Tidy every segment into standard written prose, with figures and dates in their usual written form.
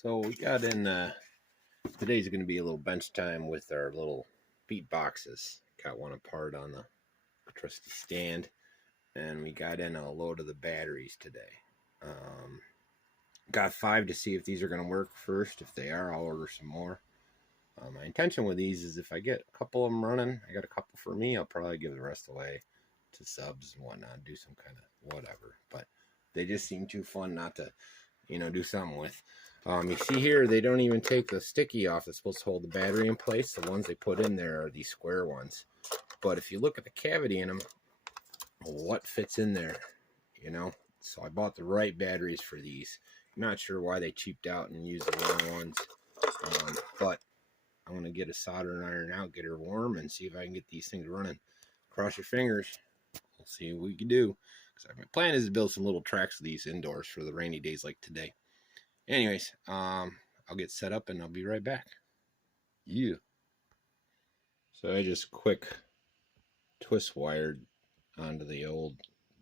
So we got in, today's going to be a little bench time with our little beat boxes. Got one apart on the trusty stand, and we got in a load of the batteries today. Got 5 to see if these are going to work first. If they are, I'll order some more. My intention with these is if I get a couple of them running, I got a couple for me, I'll probably give the rest away to subs and whatnot, do some kind of whatever. But they just seem too fun not to, do something with. You see here, they don't even take the sticky off that's supposed to hold the battery in place. The ones they put in there are these square ones. But if you look at the cavity in them, what fits in there, So I bought the right batteries for these. I'm not sure why they cheaped out and used the wrong ones. But I'm going to get a soldering iron out, get her warm, and see if I can get these things running. Cross your fingers. We'll see what we can do. Because my plan is to build some little tracks of these indoors for the rainy days like today. Anyways, I'll get set up and I'll be right back. Yeah. So I just quick twist wired onto the old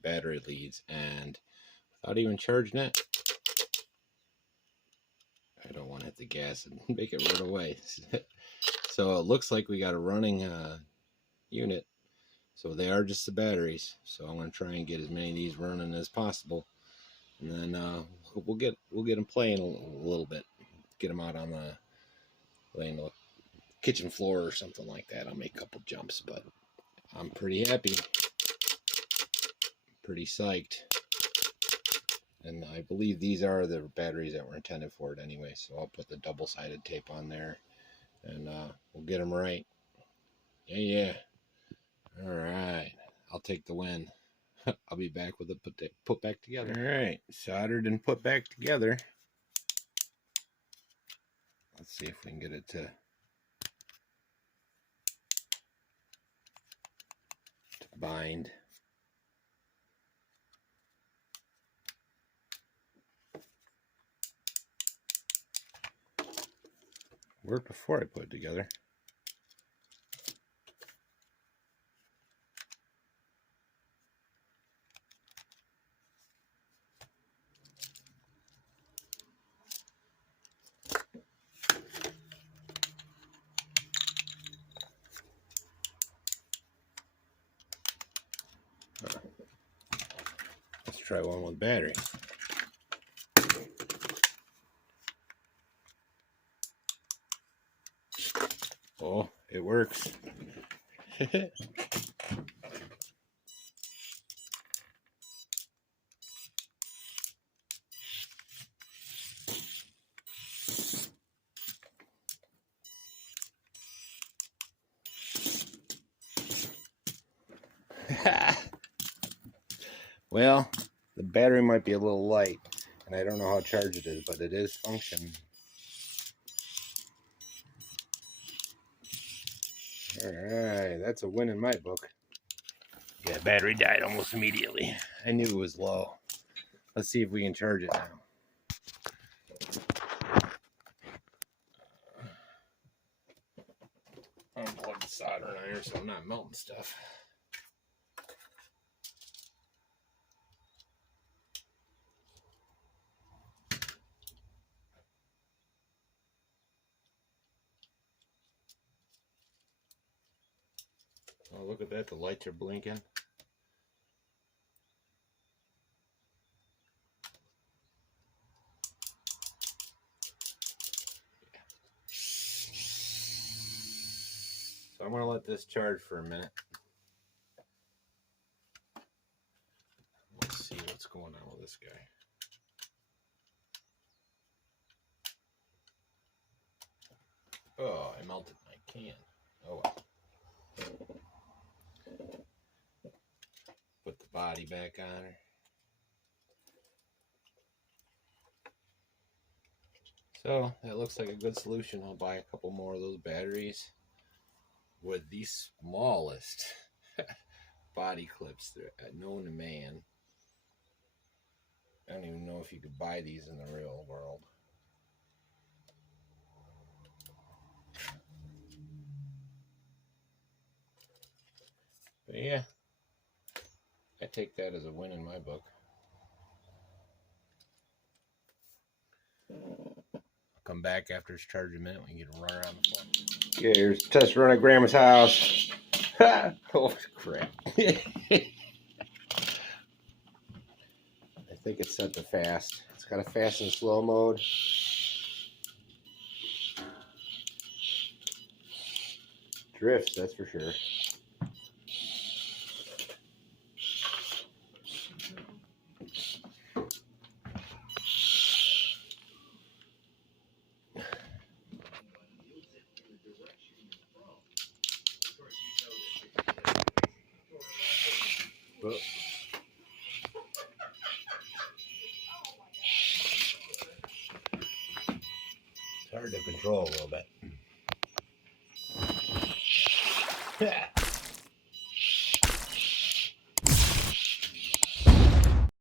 battery leads, and without even charging it, I don't want to hit the gas and make it run away. So it looks like we got a running unit. So they are just the batteries. So I'm going to try and get as many of these running as possible. And then we'll get them playing a little bit. Get them out on the kitchen floor or something like that. I'll make a couple jumps, but I'm pretty happy. Pretty psyched. And I believe these are the batteries that were intended for it anyway. So I'll put the double-sided tape on there, and we'll get them right. Yeah. All right. I'll take the win. I'll be back with it put back together. All right. Soldered and put back together. Let's see if we can get it to bind. Worked before I put it together. Let's try one with battery. Oh, it works. Well, the battery might be a little light, and I don't know how charged it is, but it is functioning. Alright, that's a win in my book. Yeah, battery died almost immediately. I knew it was low. Let's see if we can charge it now. Unplug the soldering iron so I'm not melting stuff. Oh, look at that, the lights are blinking. So I'm going to let this charge for a minute. Let's see what's going on with this guy. Oh, I melted my can. Oh well. Put the body back on her. So that looks like a good solution. I'll buy a couple more of those batteries with the smallest body clips known to man. I don't even know if you could buy these in the real world. But yeah, I take that as a win in my book. come back after it's charged a minute. We can get a runner on the floor. Okay, here's a test run at Grandma's house. Oh, crap. I think it's set to fast. It's got a fast and slow mode. Drifts, that's for sure. It's hard to control a little bit.